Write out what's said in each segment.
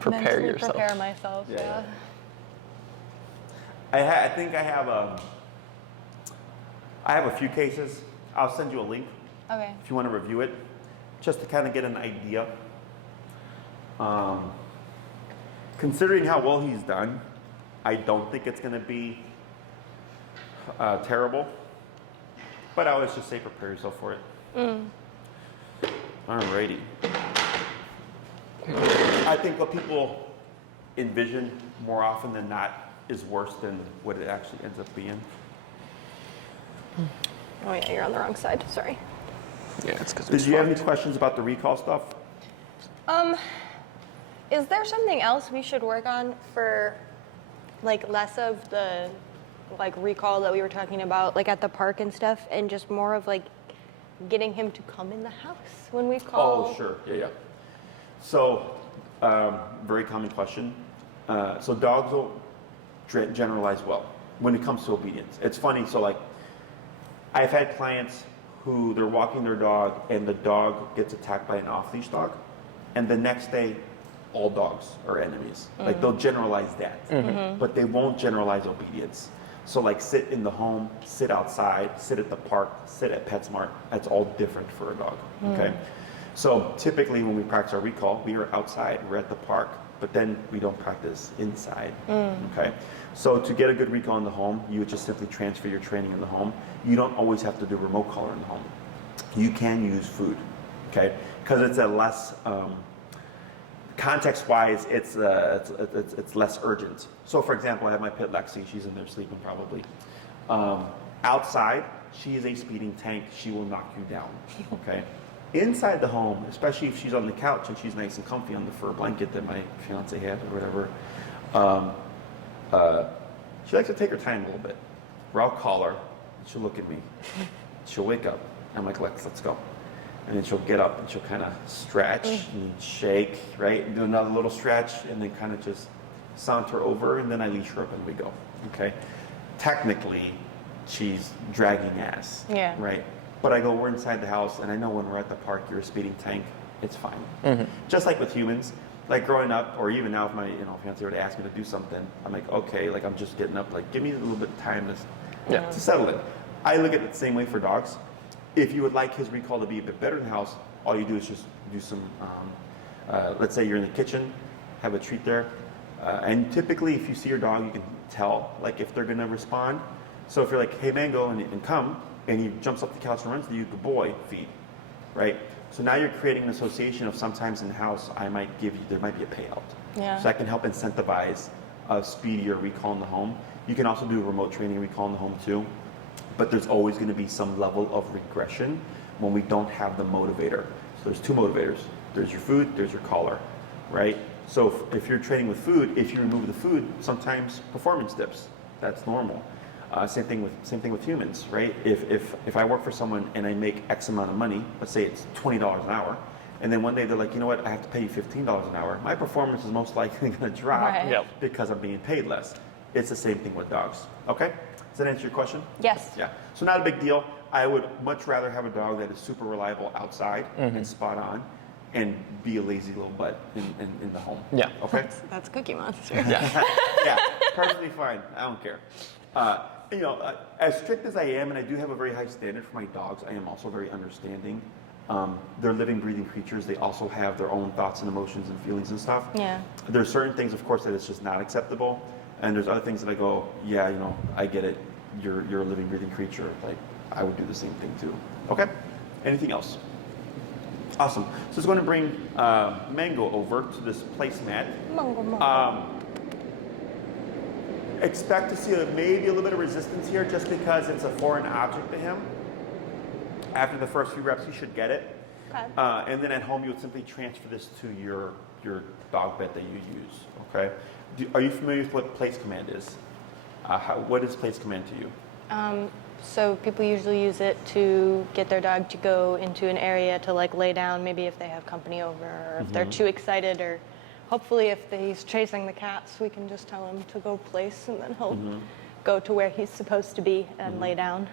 prepare yourself. Prepare myself, yeah. I think I have a few cases. I'll send you a link. Okay. If you want to review it, just to kind of get an idea. Considering how well he's done, I don't think it's going to be terrible. But I always just say prepare yourself for it. Alrighty. I think what people envision more often than not is worse than what it actually ends up being. Oh yeah, you're on the wrong side. Sorry. Yeah, it's because Did you have any questions about the recall stuff? Is there something else we should work on for, like, less of the, like, recall that we were talking about, like, at the park and stuff, and just more of, like, getting him to come in the house when we call? Oh, sure. Yeah. So, very common question. So dogs will generalize well when it comes to obedience. It's funny. So, like, I've had clients who they're walking their dog and the dog gets attacked by an off-leash dog, and the next day, all dogs are enemies. Like, they'll generalize that, but they won't generalize obedience. So, like, sit in the home, sit outside, sit at the park, sit at PetSmart. That's all different for a dog, okay? So typically when we practice our recall, we are outside, we're at the park, but then we don't practice inside, okay? So to get a good recall in the home, you would just simply transfer your training in the home. You don't always have to do remote collar in the home. You can use food, okay? Because it's a less, context-wise, it's less urgent. So for example, I have my pit Lexi, she's in there sleeping probably. Outside, she is a speeding tank, she will knock you down, okay? Inside the home, especially if she's on the couch and she's nice and comfy on the fur blanket that my fiance has or whatever, she likes to take her time a little bit. Where I'll call her, and she'll look at me, she'll wake up, I'm like, let's go. And then she'll get up and she'll kind of stretch and shake, right? And do another little stretch and then kind of just saunter over, and then I leash her up and we go, okay? Technically, she's dragging ass, right? But I go, we're inside the house, and I know when we're at the park, you're a speeding tank, it's fine. Just like with humans, like growing up, or even now if my fiance were to ask me to do something, I'm like, okay, like I'm just getting up, like give me a little bit of time to settle in. I look at it the same way for dogs. If you would like his recall to be a bit better in the house, all you do is just do some, let's say you're in the kitchen, have a treat there. And typically if you see your dog, you can tell like if they're gonna respond. So if you're like, hey Mango, and come, and he jumps up the couch and runs to you, good boy, feed, right? So now you're creating an association of sometimes in the house, there might be a payout. So that can help incentivize a speedier recall in the home. You can also do remote training recall in the home too. But there's always going to be some level of regression when we don't have the motivator. So there's two motivators. There's your food, there's your collar, right? So if you're training with food, if you remove the food, sometimes performance dips. That's normal. Same thing with humans, right? If I work for someone and I make X amount of money, let's say it's $20 an hour, and then one day they're like, you know what, I have to pay you $15 an hour, my performance is most likely going to drop because I'm being paid less. It's the same thing with dogs, okay? Does that answer your question? Yes. Yeah. So not a big deal. I would much rather have a dog that is super reliable outside and spot on and be a lazy little butt in the home. Yeah. Okay? That's Cookie Monster. Yeah, perfectly fine. I don't care. As strict as I am, and I do have a very high standard for my dogs, I am also very understanding. They're living, breathing creatures. They also have their own thoughts and emotions and feelings and stuff. Yeah. There's certain things, of course, that it's just not acceptable. And there's other things that I go, yeah, I get it. You're a living, breathing creature. Like, I would do the same thing too. Okay? Anything else? Awesome. So it's going to bring Mango over to this placemat. Expect to see maybe a little bit of resistance here just because it's a foreign object to him. After the first few reps, he should get it. Okay. And then at home, you would simply transfer this to your dog bed that you use. Okay? Are you familiar with what place command is? What is place command to you? So people usually use it to get their dog to go into an area to like lay down, maybe if they have company over, or if they're too excited, or hopefully if he's chasing the cats, we can just tell him to go place, and then he'll go to where he's supposed to be and lay down.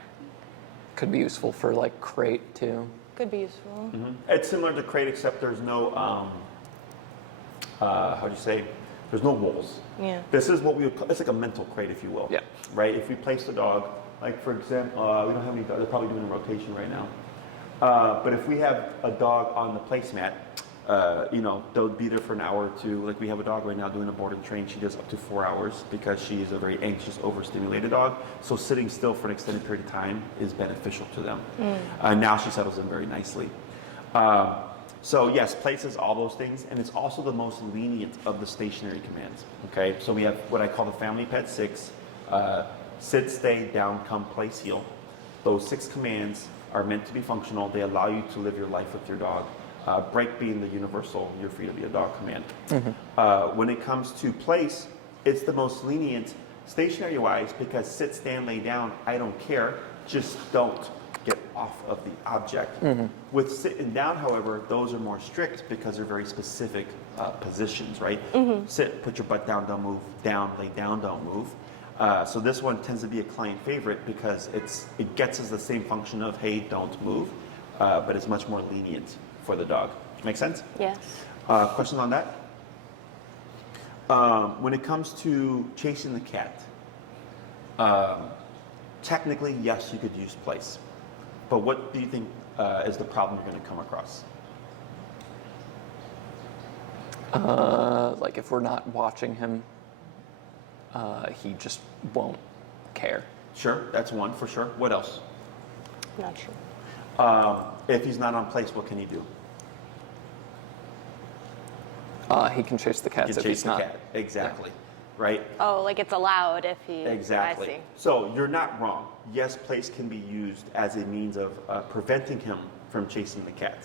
Could be useful for like crate too. Could be useful. It's similar to crate, except there's no how do you say, there's no walls. Yeah. This is what we would call, it's like a mental crate, if you will. Yeah. Right? If we place the dog, like for example, we don't have any dogs, they're probably doing a rotation right now. But if we have a dog on the placemat, they'll be there for an hour or two. Like we have a dog right now doing a board and train. She does up to 4 hours because she's a very anxious, overstimulated dog. So sitting still for an extended period of time is beneficial to them. Now she settles in very nicely. So yes, places, all those things, and it's also the most lenient of the stationary commands. Okay, so we have what I call the family pet 6, sit, stay, down, come, place, heel. Those 6 commands are meant to be functional. They allow you to live your life with your dog. Break being the universal, you're free to be a dog command. When it comes to place, it's the most lenient stationary wise because sit, stand, lay down, I don't care, just don't get off of the object. With sit and down, however, those are more strict because they're very specific positions, right? Sit, put your butt down, don't move. Down, lay down, don't move. So this one tends to be a client favorite because it gets us the same function of, hey, don't move, but it's much more lenient for the dog. Make sense? Yes. Question on that? When it comes to chasing the cat, technically, yes, you could use place. But what do you think is the problem you're going to come across? Like if we're not watching him, he just won't care. Sure, that's one for sure. What else? Not sure. If he's not on place, what can he do? He can chase the cats You if chase he's the not. cat. Exactly. Right? Oh, like it's allowed if he. Exactly. I see. So you're not wrong. Yes, place can be used as a means of preventing him from chasing the cat.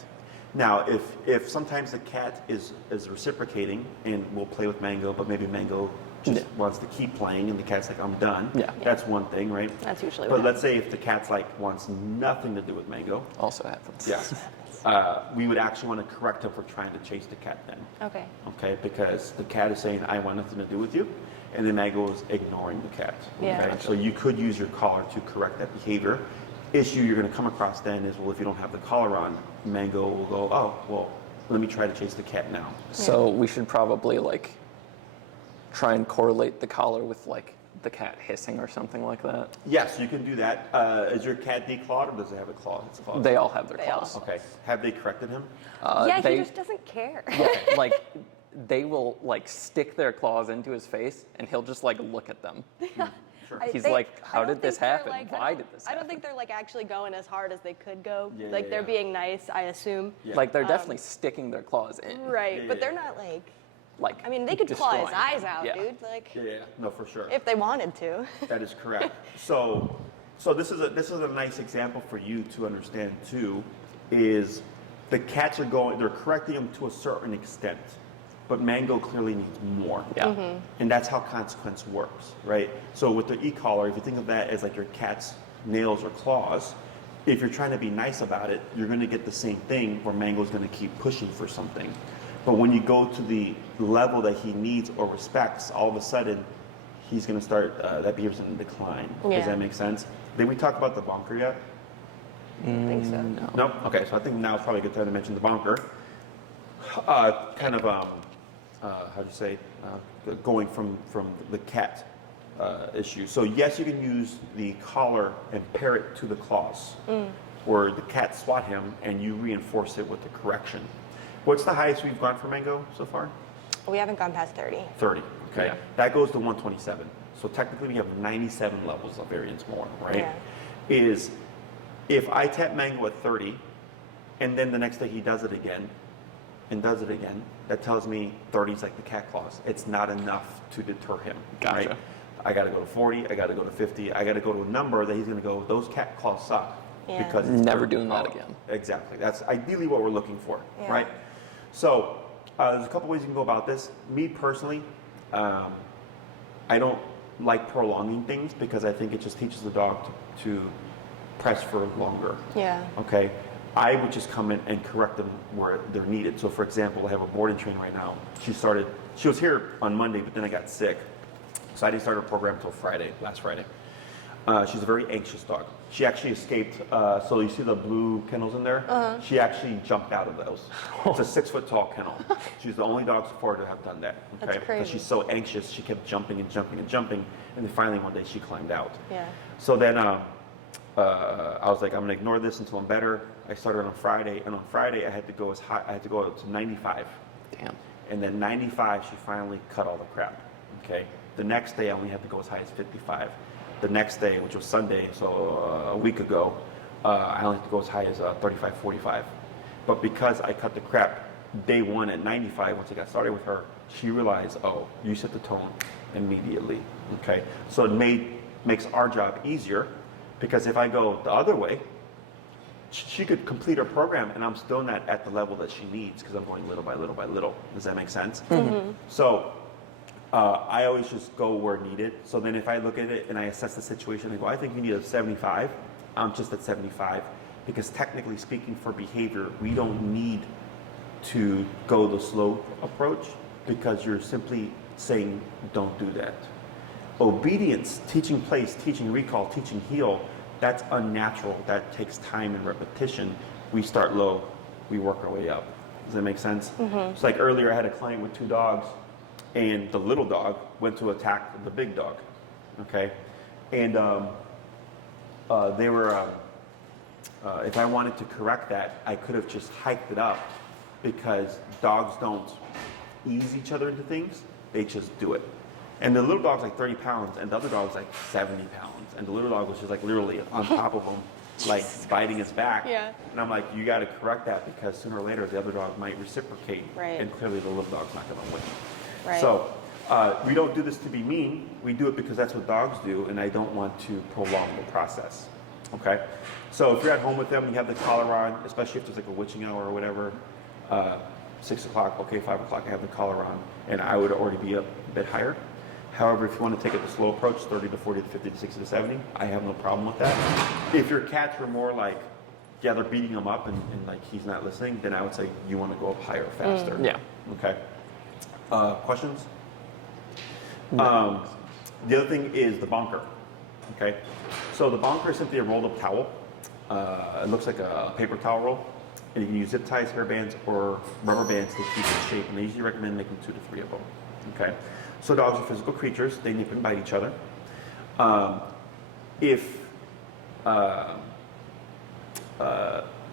Now, if sometimes the cat is reciprocating and will play with Mango, but maybe Mango just wants to keep playing and the cat's like, I'm done. Yeah. That's one thing, right? That's usually But what let's say if the cat's like wants nothing to do with Mango, Also happens. yeah, we would actually want to correct him for trying to chase the cat then. Okay. Okay, because the cat is saying, I want nothing to do with you, and then Mango is ignoring the cat. Yeah. Okay? So you could use your collar to correct that behavior. Issue you're going to come across then is, well, if you don't have the collar on, Mango will go, oh, well, let me try to chase the cat now. So we should probably like try and correlate the collar with like the cat hissing or something like that. Yes, you can do that. Is your cat declawed or does it have a claw? It's clawed. They all have their They all- claws. Okay. Have they corrected him? Yeah, they, he just doesn't care. yeah, like they will like stick their claws into his face and he'll just like look at them. Sure. He's like, how I don't did this think they're, happen? like- Why did this I happen? don't think they're like actually going as hard as they could go. Yeah, like yeah, they're yeah. being nice, I assume. Yeah. Like they're definitely sticking their claws in. Right, Yeah, but yeah, they're yeah. not like. Like I mean, they could claw his destroying eyes them. out, Yeah. dude. Like, Yeah, no, for sure. if they wanted to. That is correct. So this is a nice example for you to understand too. Is the cats they're correcting them to a certain extent, but Mango clearly needs more. Yeah. And that's how consequence works, right? So with the e-collar, if you think of that as like your cat's nails or claws, if you're trying to be nice about it, you're going to get the same thing where Mango's going to keep pushing for something. But when you go to the level that he needs or respects, all of a sudden, he's going to start, that behavior's going to decline. Yeah. Does that make sense? Did we talk about the bonker yet? I think so. No? Okay, so I think now is probably a good time to mention the bonker. Kind of, how do you say, going from the cat issue. So yes, you can use the collar and pair it to the claws, or the cat swat him and you reinforce it with the correction. What's the highest we've gone for Mango so far? We haven't gone past 30. 30, okay? Yeah. That goes to 127. So technically we have 97 levels of variance more, right? Yeah. Is if I tap Mango at 30, and then the next day he does it again, and does it again, that tells me 30 is like the cat claws. It's not enough to deter him, Gotcha. right? I gotta go to 40, I gotta go to 50, I gotta go to a number that he's gonna go, those cat claws suck. Yeah. Because it's Never 30 doing that collar. again. Exactly, that's ideally what we're looking for, Yeah. right? So there's a couple ways you can go about this. Me personally, I don't like prolonging things because I think it just teaches the dog to press for longer. Yeah. Okay, I would just come in and correct them where they're needed. So for example, I have a board and train right now. She was here on Monday, but then I got sick. So I didn't start her program until last Friday. She's a very anxious dog. She actually escaped. So you see the blue kennels in there? She actually jumped out of those. It's a 6 foot tall kennel. She's the only dog so far to have done that. Okay? That's crazy. Because she's so anxious, she kept jumping and jumping and jumping, and then finally one day she climbed out. Yeah. So then I was like, I'm gonna ignore this until I'm better. I started on Friday, and on Friday I had to go as high. I had to go up to 95. Damn. And then 95, she finally cut all the crap. Okay. The next day I only had to go as high as 55. The next day, which was Sunday, so a week ago, I only had to go as high as 35, 45. But because I cut the crap day one at 95, once I got started with her, she realized, oh, you set the tone immediately. Okay. So it makes our job easier, because if I go the other way, she could complete her program and I'm still not at the level that she needs, because I'm going little by little by little. Does that make sense? So I always just go where needed. So then if I look at it and I assess the situation and go, I think you need a 75, I'm just at 75. Because technically speaking, for behavior, we don't need to go the slow approach, because you're simply saying don't do that. Obedience, teaching place, teaching recall, teaching heal, that's unnatural. That takes time and repetition. We start low, we work our way up. Does that make sense? It's like earlier I had a client with 2 dogs, and the little dog went to attack the big dog. Okay? And they were, if I wanted to correct that, I could have just hiked it up, because dogs don't ease each other into things, they just do it. And the little dog's like 30 pounds, and the other dog's like 70 pounds. And the little dog was just like literally on top of him, like biting his back. Yeah. And I'm like, you got to correct that, because sooner or later the other dog might reciprocate. Right. And clearly the little dog's not going to win. Right. So we don't do this to be mean. We do it because that's what dogs do, and I don't want to prolong the process. Okay? So if you're at home with them, you have the collar on, especially if there's like a witching hour or whatever, 6 o'clock, okay, 5 o'clock, I have the collar on, and I would already be up a bit higher. However, if you want to take it the slow approach, 30 to 40 to 50 to 60 to 70, I have no problem with that. If your cats were more like, yeah, they're beating him up and like he's not listening, then I would say you want to go up higher, faster. Yeah. Okay. Questions? The other thing is the bonker. Okay. So the bonker is simply a rolled up towel. It looks like a paper towel roll. And you can use zip ties, hair bands, or rubber bands to keep it shape. And I usually recommend making 2 to 3 of them. Okay. So dogs are physical creatures. They nip and bite each other. If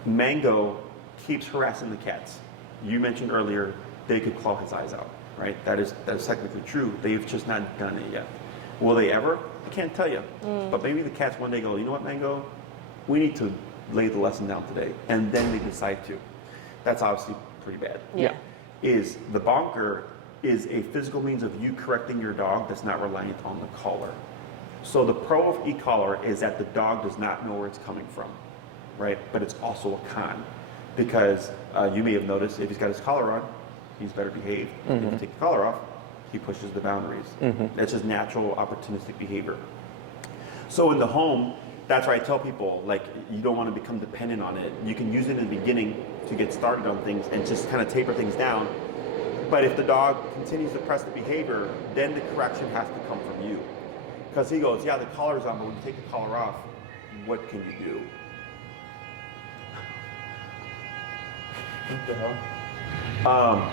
Mango keeps harassing the cats, you mentioned earlier they could claw his eyes out, right? That is technically true. They've just not done it yet. Will they ever? I can't tell you. But maybe the cats one day go, you know what, Mango? We need to lay the lesson down today. And then they decide to. That's obviously pretty bad. Yeah. Is the bonker is a physical means of you correcting your dog that's not reliant on the collar. So the pro of e-collar is that the dog does not know where it's coming from, right? But it's also a con, because you may have noticed if he's got his collar on, he's better behaved. If you take the collar off, he pushes the boundaries. That's just natural opportunistic behavior. So in the home, that's why I tell people, like, you don't want to become dependent on it. You can use it in the beginning to get started on things and just kind of taper things down. But if the dog continues to press the behavior, then the correction has to come from you. Because he goes, yeah, the collar's on, but when you take the collar off, what can you do? What the hell? A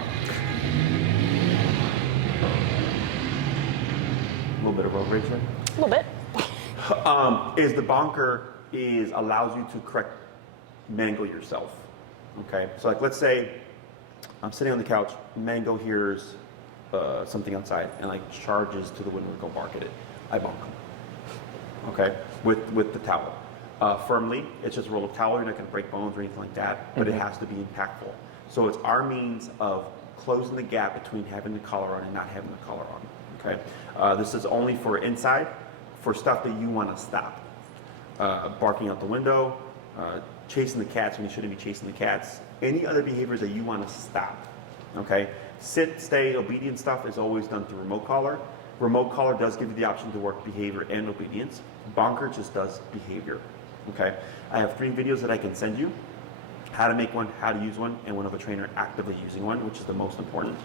little bit of road rage here. A little bit. Is the bonker allows you to correct Mango yourself. Okay, so like let's say I'm sitting on the couch, Mango hears something outside and like charges to the window to go bark at it. I bonk him. Okay, with the towel. Firmly, it's just a roll of towel. You're not going to break bones or anything like that, but it has to be impactful. So it's our means of closing the gap between having the collar on and not having the collar on. Okay, this is only for inside, for stuff that you want to stop. Barking out the window, chasing the cats when you shouldn't be chasing the cats. Any other behaviors that you want to stop. Okay, sit, stay, obedience stuff is always done through remote collar. Remote collar does give you the option to work behavior and obedience. Bonker just does behavior. Okay, I have 3 videos that I can send you. How to make one, how to use one, and one of a trainer actively using one, which is the most important.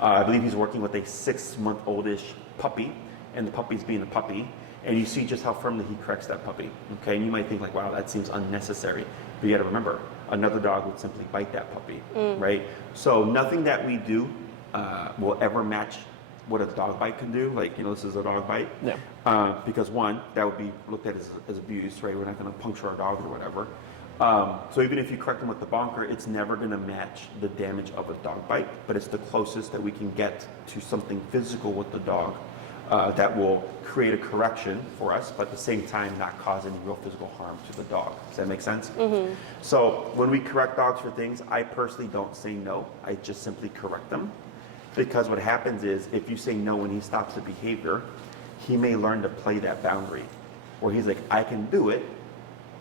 I believe he's working with a 6-month-oldish puppy, and the puppy's being a puppy, and you see just how firmly he corrects that puppy. Okay, and you might think like, wow, that seems unnecessary. But you got to remember, another dog would simply bite that puppy, right? So nothing that we do will ever match what a dog bite can do. Like, this is a dog bite. Yeah. Because one, that would be looked at as abuse, right? We're not going to puncture our dogs or whatever. So even if you correct them with the bonker, it's never going to match the damage of a dog bite, but it's the closest that we can get to something physical with the dog that will create a correction for us, but at the same time not cause any real physical harm to the dog. Does that make sense? Mm-hmm. So when we correct dogs for things, I personally don't say no. I just simply correct them. Because what happens is, if you say no when he stops the behavior, he may learn to play that boundary. Where he's like, I can do it,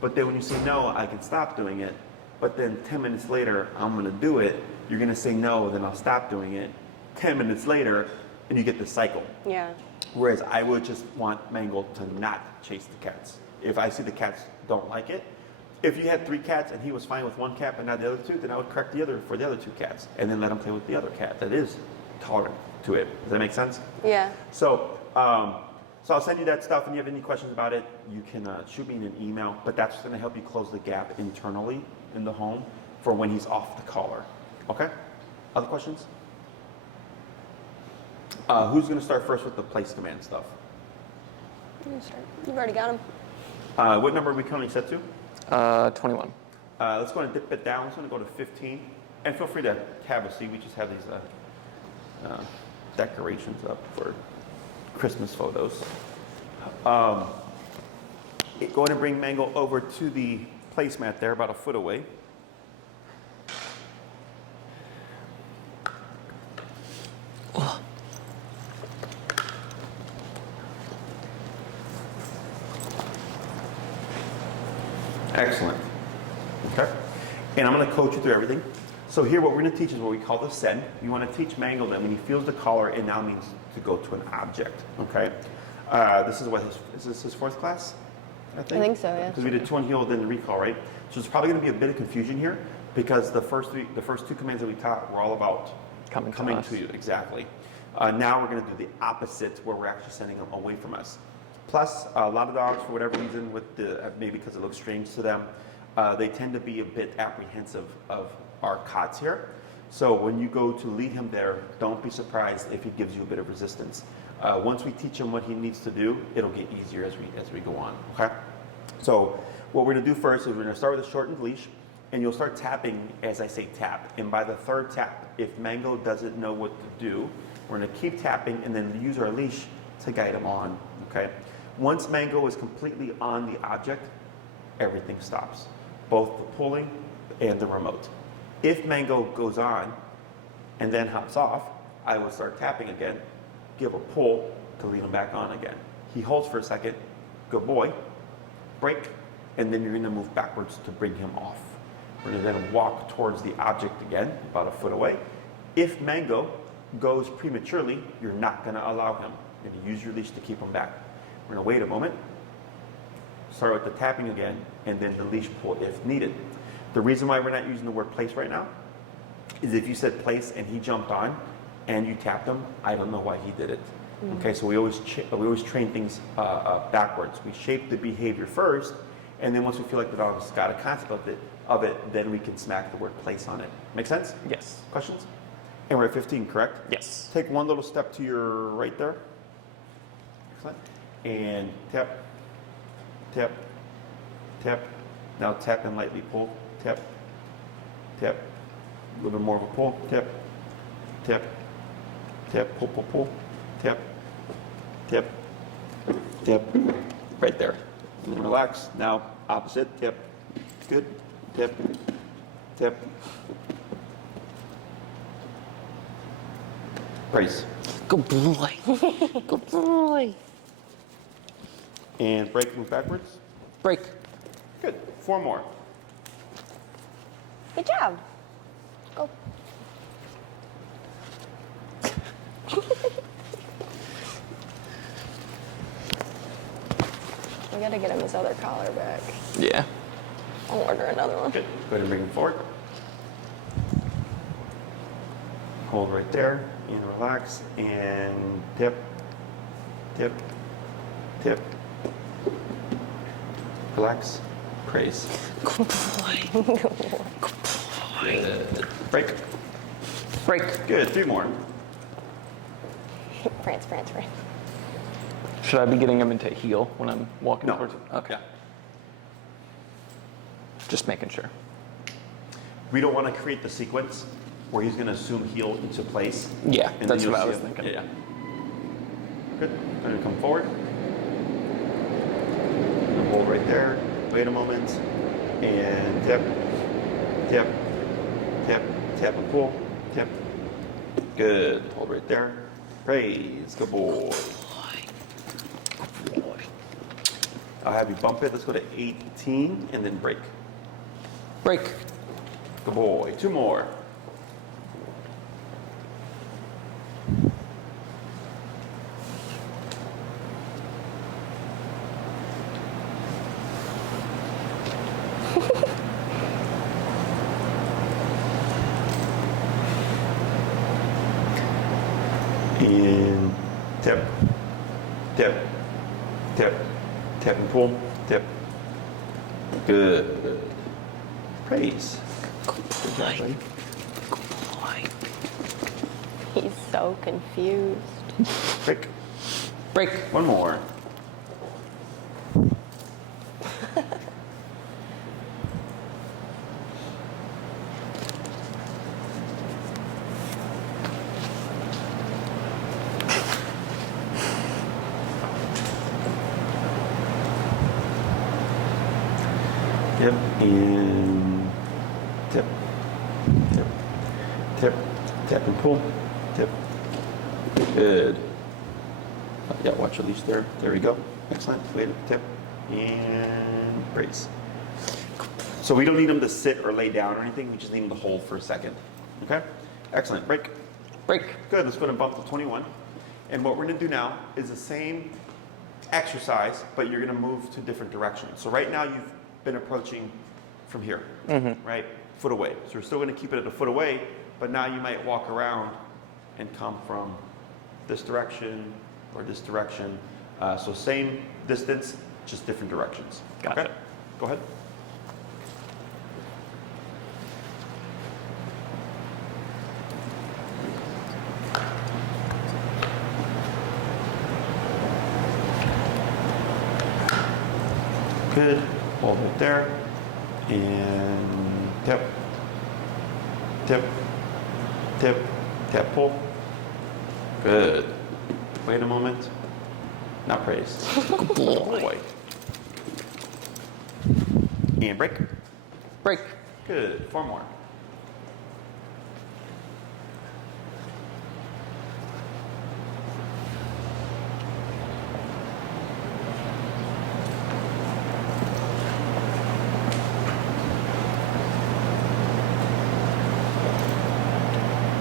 but then when you say no, I can stop doing it. But then 10 minutes later, I'm gonna do it. You're gonna say no, then I'll stop doing it. 10 minutes later, and you get the cycle. Yeah. Whereas I would just want Mangle to not chase the cats. If I see the cats don't like it, if you had 3 cats and he was fine with 1 cat but not the other 2, then I would correct the other for the other 2 cats and then let him play with the other cat that is tolerant to it. Does that make sense? Yeah. So, so I'll send you that stuff, and if you have any questions about it, you can shoot me an email. But that's going to help you close the gap internally in the home for when he's off the collar. Okay? Other questions? Who's going to start first with the place command stuff? You've already got him. What number are we currently set to? 21. Let's go and dip it down. Let's go to 15. And feel free to have a seat. We just have these decorations up for Christmas photos. Go ahead and bring Mango over to the placemat there, about a foot away. Excellent. Okay. And I'm going to coach you through everything. So here what we're going to teach is what we call the send. You want to teach Mango that when he feels the collar, it now means to go to an object. Okay. This is what is this his 4th class? I think so, yeah. Because we did 2 on heel, then recall, right? So there's probably going to be a bit of confusion here because the first 2 commands that we taught were all about Coming to you. Exactly. Now we're going to do the opposite, where we're actually sending them away from us. Plus, a lot of dogs, for whatever reason, with the maybe because it looks strange to them, they tend to be a bit apprehensive of our cots here. So when you go to lead him there, don't be surprised if he gives you a bit of resistance. Once we teach him what he needs to do, it'll get easier as we go on. Okay. So what we're going to do first is we're going to start with a shortened leash, and you'll start tapping as I say tap. And by the 3rd tap, if Mango doesn't know what to do, we're going to keep tapping and then use our leash to guide him on. Okay. Once Mango is completely on the object, everything stops, both the pulling and the remote. If Mango goes on and then hops off, I will start tapping again, give a pull to lead him back on again. He holds for a second, good boy, break, and then you're going to move backwards to bring him off. We're going to then walk towards the object again, about a foot away. If Mango goes prematurely, you're not going to allow him. You're going to use your leash to keep him back. We're going to wait a moment, start with the tapping again, and then the leash pull if needed. The reason why we're not using the word place right now is if you said place and he jumped on and you tapped him, I don't know why he did it. Okay, so we always train things backwards. We shape the behavior first, and then once we feel like the dog's got a concept of it, then we can smack the word place on it. Make sense? Yes. Questions? And we're at 15, correct? Yes. Take one little step to your right there. Excellent. And tap, tap, tap. Now tap and lightly pull. Tap, tap. A little bit more of a pull. Tap, tap, tap. Pull, pull, pull. Tap, tap, tap. Right there. And relax. Now opposite. Tap. Good. Tap, tap. Brace. Good boy. Good boy. And break, move backwards. Break. Good. 4 more. Good job. Go. We gotta get him his other collar back. Yeah. I'll order another one. Good. Go ahead and bring him forward. Hold right there and relax and tip, tip, tip, Relax. Praise. Good. Break. Break. Good. 3 more. Prance. Should I be getting him into heel when I'm walking No. towards him? Okay. Yeah. Just making sure. We don't want to create the sequence where he's going to assume heel into place. Yeah, and that's then what I you'll was see him. thinking. Yeah. Good. Going to come forward. And hold right there. Wait a moment. And tip, tip, tip, tap and pull, tip. Good. Hold right there. Praise. Good boy. I'll have you bump it. Let's go to 18 and then break. Break. Good boy. 2 more. And tip, tip, tip, tap and pull, tip. Good. Praise. Good job, buddy. He's so confused. Break. Break. 1 more. Yep, and tip, tip, tip, tap and pull, tip. Good. Yeah, watch your leash there. There we go. Excellent. Wait, tip, and brace. So we don't need them to sit or lay down or anything. We just need them to hold for a second. Okay? Excellent. Break. Break. Good. Let's go ahead and bump to 21. And what we're going to do now is the same exercise, but you're going to move to different directions. So right now you've been approaching from here, right? Foot away. So we're still going to keep it at a foot away, but now you might walk around and come from this direction or this direction. So same distance, just different directions. Gotcha. Okay? Go ahead. Good. Hold it there. And tip, tip, tip, tap, pull. Good. Wait a moment. Now praise. Good boy. And break. Break. Good. 4 more.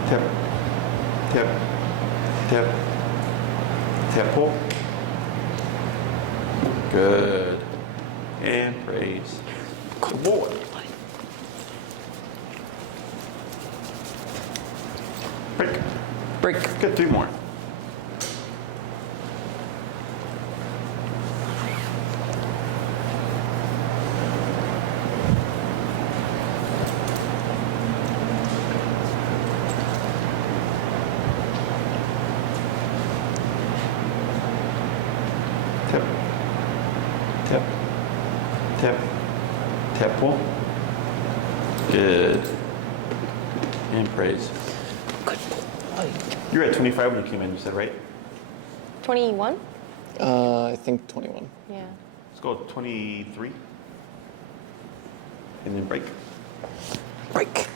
Tip, tip, tip, tap, pull. Good. And praise. Good boy. Break. Break. Good. 3 more. Tip, tip, tip, tap, pull. Good. And praise. Good boy. You're at 25 when you came in, you said, right? 21? I think 21. Yeah. Let's go with 23. And then break. Break.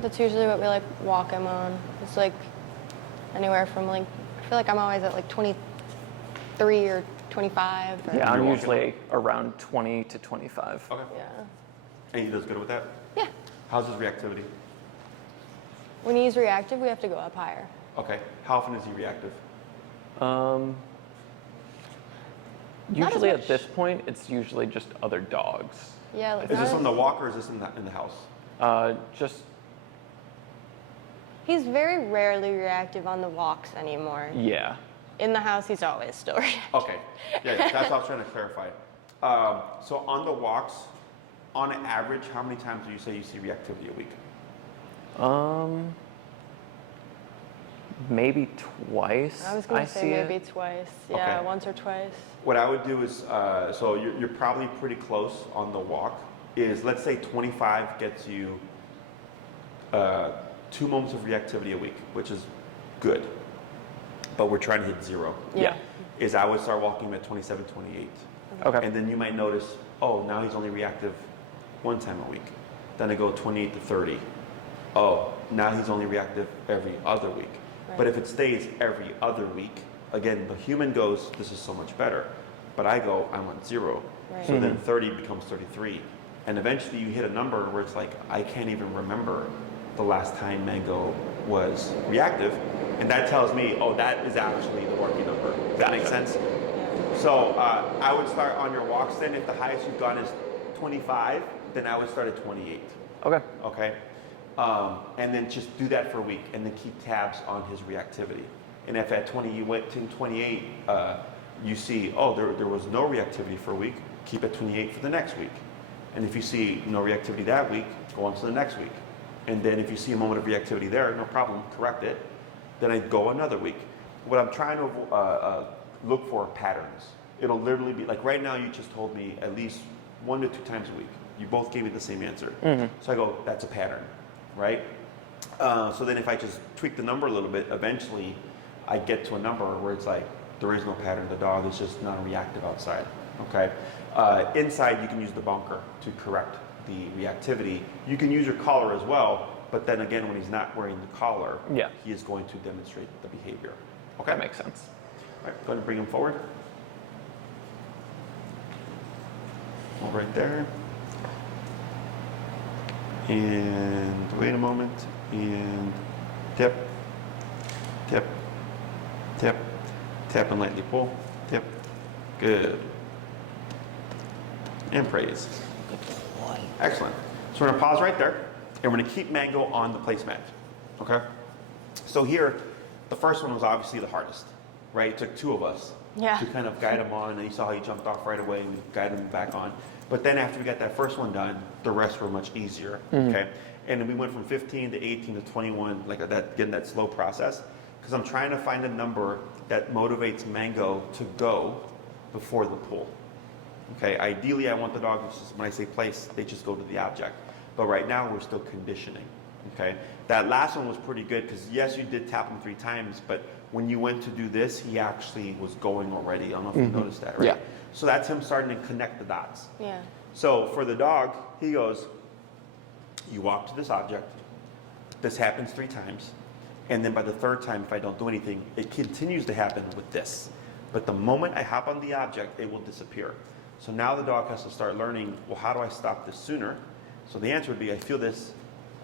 That's usually what we like walk him on. It's like anywhere from like, I feel like I'm always at like 23 or 25. Or, Yeah, I'm You're usually around 20 to 25. Okay. Yeah. And he does good with that? Yeah. How's his reactivity? When he's reactive, we have to go up higher. Okay. How often is he reactive? Not as Usually at much. this point, it's usually just other dogs. Yeah. Like Is not this as- on the walk or is this in the house? Just, He's very rarely reactive on the walks anymore. yeah. In the house, he's always still reactive. Okay. Yeah, that's what I was trying to clarify. So on the walks, on average, how many times do you say you see reactivity a week? Maybe twice. I was going to say see maybe it. twice. Yeah, Okay. once or twice. What I would do is, so you're probably pretty close on the walk, is let's say 25 gets you 2 moments of reactivity a week, which is good. But we're trying to hit 0. Yeah. Is I would start walking him at 27, 28. Okay. And then you might notice, oh, now he's only reactive 1 time a week. Then I go 28 to 30. Oh, now he's only reactive every other week. Right. But if it stays every other week, again, the human goes, this is so much better. But I go, I want 0. Right. So then 30 becomes 33. And eventually you hit a number where it's like, I can't even remember the last time Mango was reactive. And that tells me, oh, that is actually the working number. Does that make sense? Yeah. So I would start on your walks then. If the highest you've gone is 25, then I would start at 28. Okay. Okay? And then just do that for a week and then keep tabs on his reactivity. And if at 20 you went to 28, you see, oh, there was no reactivity for a week, keep at 28 for the next week. And if you see no reactivity that week, go on to the next week. And then if you see a moment of reactivity there, no problem, correct it. Then I go another week. What I'm trying to look for are patterns. It'll literally be like right now you just told me at least 1 to 2 times a week. You both gave me the same answer. So I go, that's a pattern, right? So then if I just tweak the number a little bit, eventually I get to a number where it's like, there is no pattern. The dog is just non-reactive outside, okay? Inside you can use the bunker to correct the reactivity. You can use your collar as well, but then again, when he's not wearing the collar, Yeah. he is going to demonstrate the behavior. Okay? That makes sense. All right, go ahead and bring him forward. Hold right there. And wait a moment. And tip, tip, tip, tap and lightly pull, tip. Good. And praise. Excellent. So we're gonna pause right there, and we're gonna keep Mango on the placemat. Okay? So here, the first one was obviously the hardest, right? It took 2 of us Yeah. to kind of guide him on, and you saw how he jumped off right away, and we guided him back on. But then after we got that first one done, the rest were much easier. Okay? And then we went from 15 to 18 to 21, like that, getting that slow process, because I'm trying to find a number that motivates Mango to go before the pull. Okay, ideally I want the dog, when I say place, they just go to the object. But right now we're still conditioning. Okay, that last one was pretty good because yes, you did tap him 3 times, but when you went to do this, he actually was going already. I don't know if you noticed that, right? Yeah. So that's him starting to connect the dots. Yeah. So for the dog, he goes, you walk to this object, this happens 3 times, and then by the 3rd time, if I don't do anything, it continues to happen with this. But the moment I hop on the object, it will disappear. So now the dog has to start learning, well, how do I stop this sooner? So the answer would be, I feel this,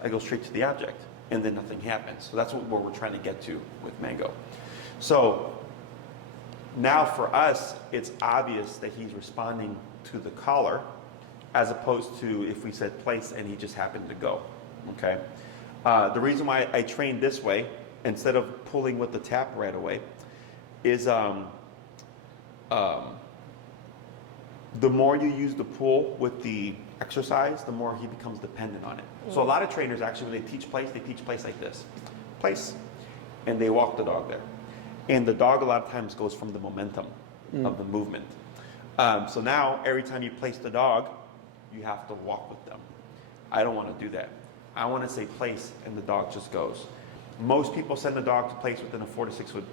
I go straight to the object, and then nothing happens. So that's what we're trying to get to with Mango. So now for us, it's obvious that he's responding to the collar, as opposed to if we said place and he just happened to go, okay? The reason why I trained this way, instead of pulling with the tap right away, is the more you use the pull with the exercise, the more he becomes dependent on it. So a lot of trainers actually, when they teach place like this. Place. And they walk the dog there. And the dog a lot of times goes from the momentum of the movement. So now, every time you place the dog, you have to walk with them. I don't want to do that. I want to say place, and the dog just goes. Most people send the dog to place within a 4 to 6 foot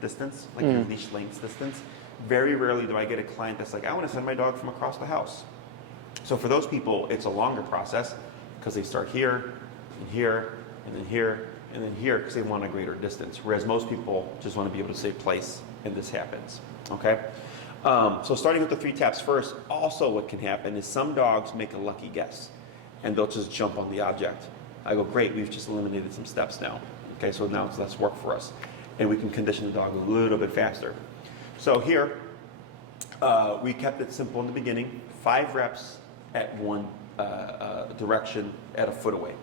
distance, like your leash length distance. Very rarely do I get a client that's like, I want to send my dog from across the house. So for those people, it's a longer process because they start here, and here, and then here, and then here because they want a greater distance. Whereas most people just want to be able to say place, and this happens. Okay? So starting with the 3 taps first, also what can happen is some dogs make a lucky guess, and they'll just jump on the object. I go, great, we've just eliminated some steps now. Okay, so now it's less work for us. And we can condition the dog a little bit faster. So here, we kept it simple in the beginning, 5 reps at one direction at a foot away.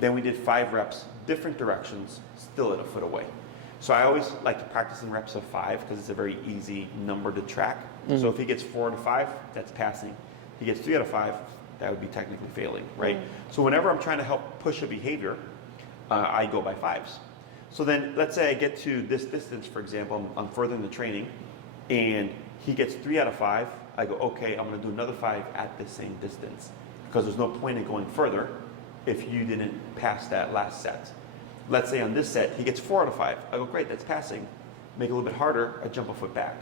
Then we did 5 reps, different directions, still at a foot away. So I always like to practice in reps of 5 because it's a very easy number to track. So if he gets 4 out of 5, that's passing. If he gets 3 out of 5, that would be technically failing, right? So whenever I'm trying to help push a behavior, I go by 5s. So then let's say I get to this distance, for example, I'm furthering the training, and he gets 3 out of 5, I go, okay, I'm gonna do another 5 at the same distance, because there's no point in going further if you didn't pass that last set. Let's say on this set, he gets 4 out of 5. I go, great, that's passing. Make it a little bit harder, I jump a foot back,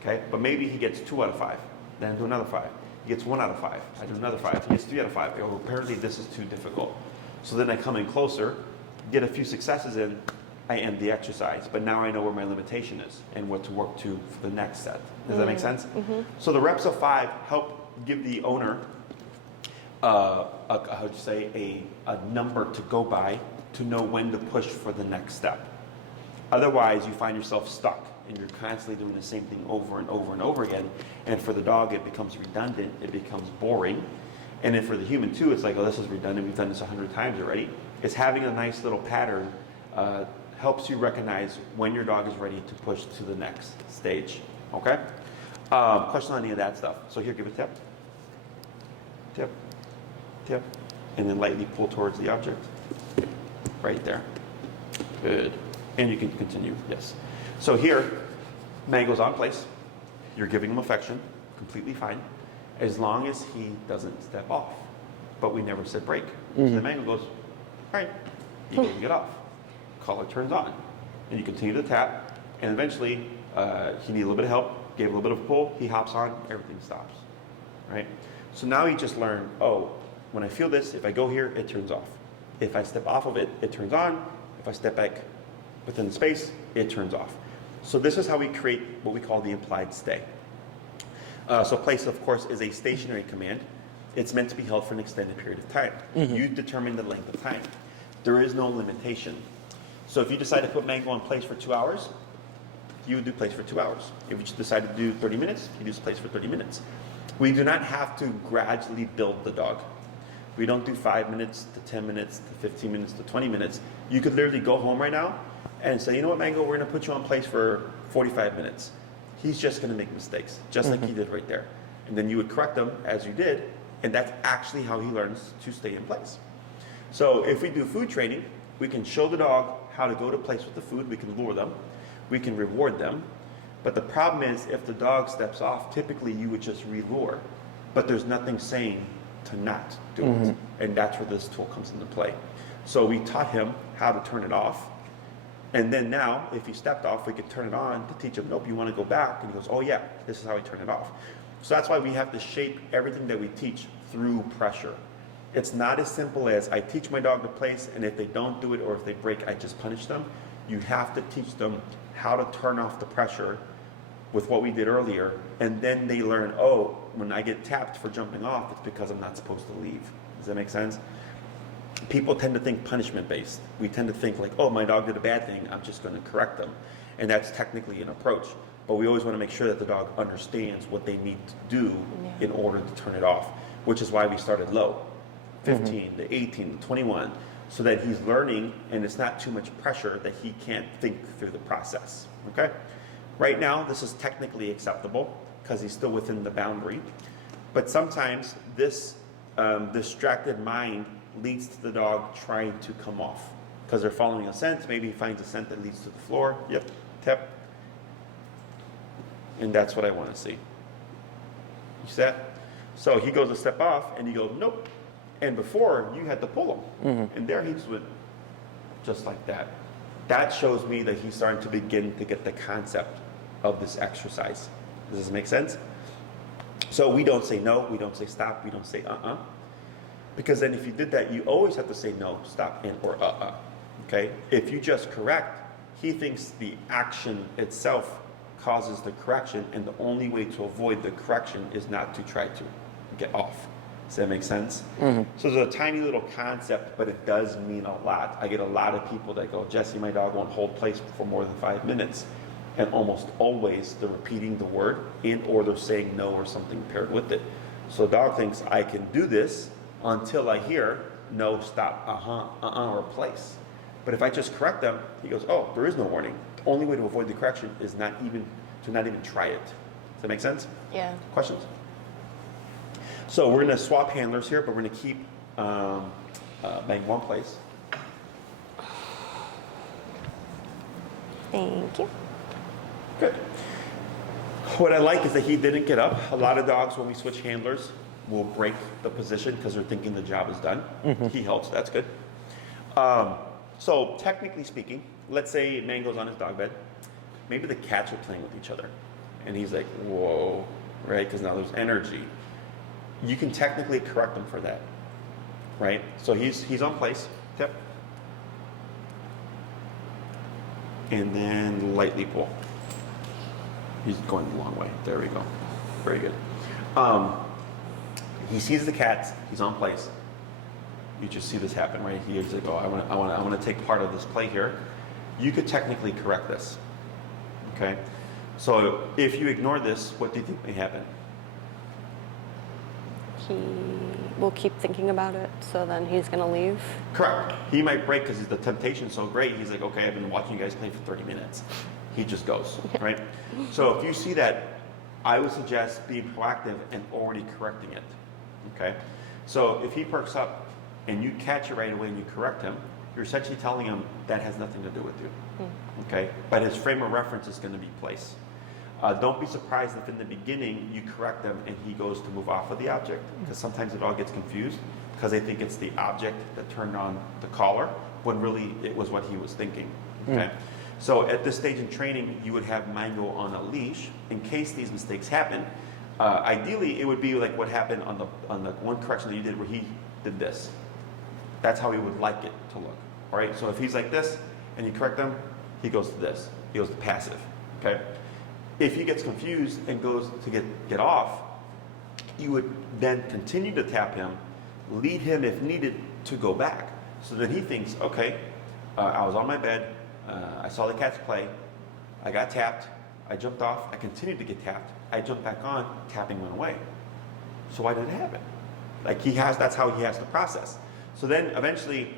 okay? But maybe he gets 2 out of 5, then I do another 5. He gets 1 out of 5, I do another 5. He gets 3 out of 5. I go, apparently this is too difficult. So then I come in closer, get a few successes in, I end the exercise. But now I know where my limitation is and what to work to for the next set. Does that make sense? So the reps of 5 help give the owner, how would you say, a number to go by to know when to push for the next step. Otherwise, you find yourself stuck and you're constantly doing the same thing over and over and over again. And for the dog, it becomes redundant, it becomes boring. And then for the human too, it's like, oh, this is redundant, we've done this 100 times already. It's having a nice little pattern helps you recognize when your dog is ready to push to the next stage, okay? Question on any of that stuff. So here, give a tip, tip, tip, and then lightly pull towards the object. Right there. Good. And you can continue, yes. So here, Mango's on place. You're giving him affection, completely fine, as long as he doesn't step off. But we never said break. So the Mango goes, all right, you can get off. Collar turns on. And you continue to tap, and eventually he needed a little bit of help, gave a little bit of a pull, he hops on, everything stops, right? So now he just learned, oh, when I feel this, if I go here, it turns off. If I step off of it, it turns on. If I step back within the space, it turns off. So this is how we create what we call the implied stay. So place, of course, is a stationary command. It's meant to be held for an extended period of time. You determine the length of time. There is no limitation. So if you decide to put Mango in place for 2 hours, you would do place for 2 hours. If you decide to do 30 minutes, you do place for 30 minutes. We do not have to gradually build the dog. We don't do 5 minutes to 10 minutes to 15 minutes to 20 minutes. You could literally go home right now and say, you know what, Mango, we're going to put you on place for 45 minutes. He's just going to make mistakes, just like he did right there. And then you would correct him as you did, and that's actually how he learns to stay in place. So if we do food training, we can show the dog how to go to place with the food. We can lure them. We can reward them. But the problem is, if the dog steps off, typically you would just re-lure. But there's nothing saying to not do it. And that's where this tool comes into play. So we taught him how to turn it off. And then now, if he stepped off, we could turn it on to teach him, nope, you want to go back. And he goes, oh yeah, this is how I turn it off. So that's why we have to shape everything that we teach through pressure. It's not as simple as I teach my dog to place, and if they don't do it or if they break, I just punish them. You have to teach them how to turn off the pressure with what we did earlier, and then they learn, oh, when I get tapped for jumping off, it's because I'm not supposed to leave. Does that make sense? People tend to think punishment-based. We tend to think like, oh, my dog did a bad thing, I'm just going to correct them. And that's technically an approach. But we always want to make sure that the dog understands what they need to do in order to turn it off, which is why we started low, 15 to 18 to 21, so that he's learning and it's not too much pressure that he can't think through the process, okay? Right now, this is technically acceptable because he's still within the boundary. But sometimes this distracted mind leads to the dog trying to come off because they're following a scent. Maybe he finds a scent that leads to the floor. Yep, tap. And that's what I want to see. You see that? So he goes to step off and you go, nope. And before, you had to pull him. And there he just went, just like that. That shows me that he's starting to begin to get the concept of this exercise. Does this make sense? So we don't say no, we don't say stop, we don't say Because then if you did that, you always have to say no, stop, and or okay? If you just correct, he thinks the action itself causes the correction, and the only way to avoid the correction is not to try to get off. Does that make sense? So there's a tiny little concept, but it does mean a lot. I get a lot of people that go, Jesse, my dog won't hold place for more than 5 minutes. And almost always they're repeating the word or they're saying no or something paired with it. So the dog thinks I can do this until I hear no, stop, or place. But if I just correct them, he goes, oh, there is no warning. The only way to avoid the correction is not even try it. Does that make sense? Yeah. Questions? So we're going to swap handlers here, but we're going to keep Mango one place. Thank you. Good. What I like is that he didn't get up. A lot of dogs, when we switch handlers, will break the position because they're thinking the job is done. He helps. That's good. So technically speaking, let's say Mango's on his dog bed. Maybe the cats are playing with each other. And he's like, whoa, right? Because now there's energy. You can technically correct him for that, right? So he's on place. Yep. And then lightly pull. He's going the long way. There we go. Very good. He sees the cats. He's on place. You just see this happen, right? He's like, oh, I want to take part of this play here. You could technically correct this. Okay. So if you ignore this, what do you think may happen? He will keep thinking about it, so then he's going to leave. Correct. He might break because the temptation's so great. He's like, okay, I've been watching you guys play for 30 minutes. He just goes, right? So if you see that, I would suggest being proactive and already correcting it, okay? So if he perks up and you catch it right away and you correct him, you're essentially telling him that has nothing to do with you, okay? But his frame of reference is going to be place. Don't be surprised if in the beginning you correct him and he goes to move off of the object, because sometimes it all gets confused because they think it's the object that turned on the collar when really it was what he was thinking. Okay. So at this stage in training, you would have Mango on a leash in case these mistakes happen. Ideally, it would be like what happened on the one correction that you did where he did this. That's how he would like it to look. All right. So if he's like this and you correct him, he goes to this. He goes to passive. Okay. If he gets confused and goes to get off, you would then continue to tap him, lead him if needed to go back. So then he thinks, okay, I was on my bed, I saw the cats play, I got tapped, I jumped off, I continued to get tapped, I jumped back on, tapping went away. So why did it happen? Like that's how he has to process. So then eventually,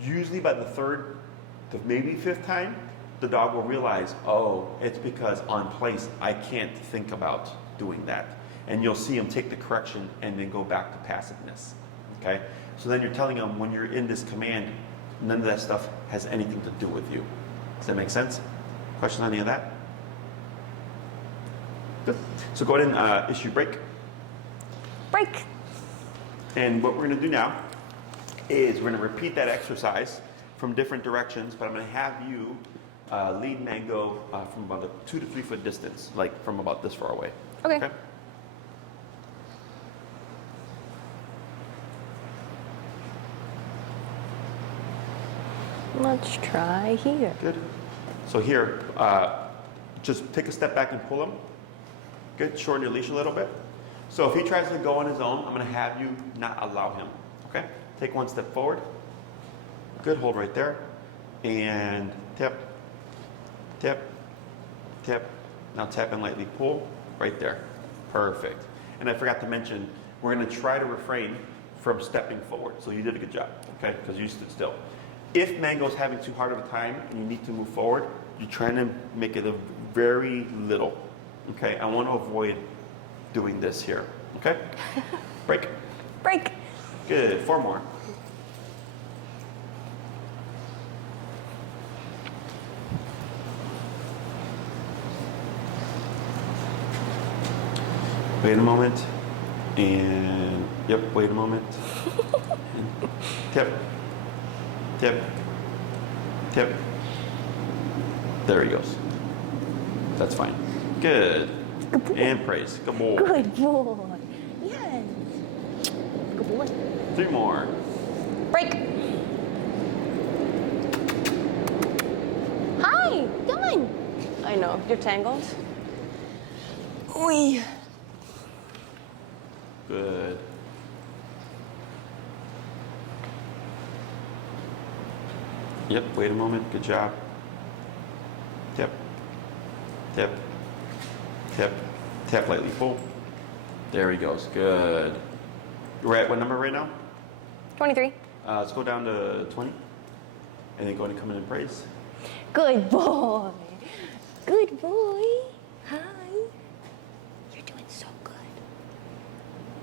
usually by the third to maybe fifth time, the dog will realize, oh, it's because on place, I can't think about doing that. And you'll see him take the correction and then go back to passiveness, okay? So then you're telling him when you're in this command, none of that stuff has anything to do with you. Does that make sense? Question on any of that? Good. So go ahead and issue break. Break. And what we're gonna do now is we're gonna repeat that exercise from different directions, but I'm gonna have you lead Mango from about a 2 to 3 foot distance, like from about this far away. Okay. Let's try here. Good. So here, just take a step back and pull him. Good. Shorten your leash a little bit. So if he tries to go on his own, I'm going to have you not allow him. Okay? Take one step forward. Good. Hold right there. And tap. Tap, tap. Now tap and lightly pull right there. Perfect. And I forgot to mention, we're going to try to refrain from stepping forward. So you did a good job, okay? Because you stood still. If Mango's having too hard of a time and you need to move forward, you're trying to make it a very little, okay? I want to avoid doing this here, okay? Break. Break. Good. 4 more. Wait a moment, and yep, wait a moment. Tip, tip, tip. There he goes. That's fine. Good. And praise. Good boy. Good boy. Yes. Good boy. 3 more. Break. Hi. Done. I know. You're tangled. Oy. Good. Yep, wait a moment. Good job. Tip, tip, tip, tap lightly. Pull. There he goes. Good. We're at what number right now? 23. Let's go down to 20. and then go ahead and come in and praise. Good boy. Good boy. Hi. You're doing so good.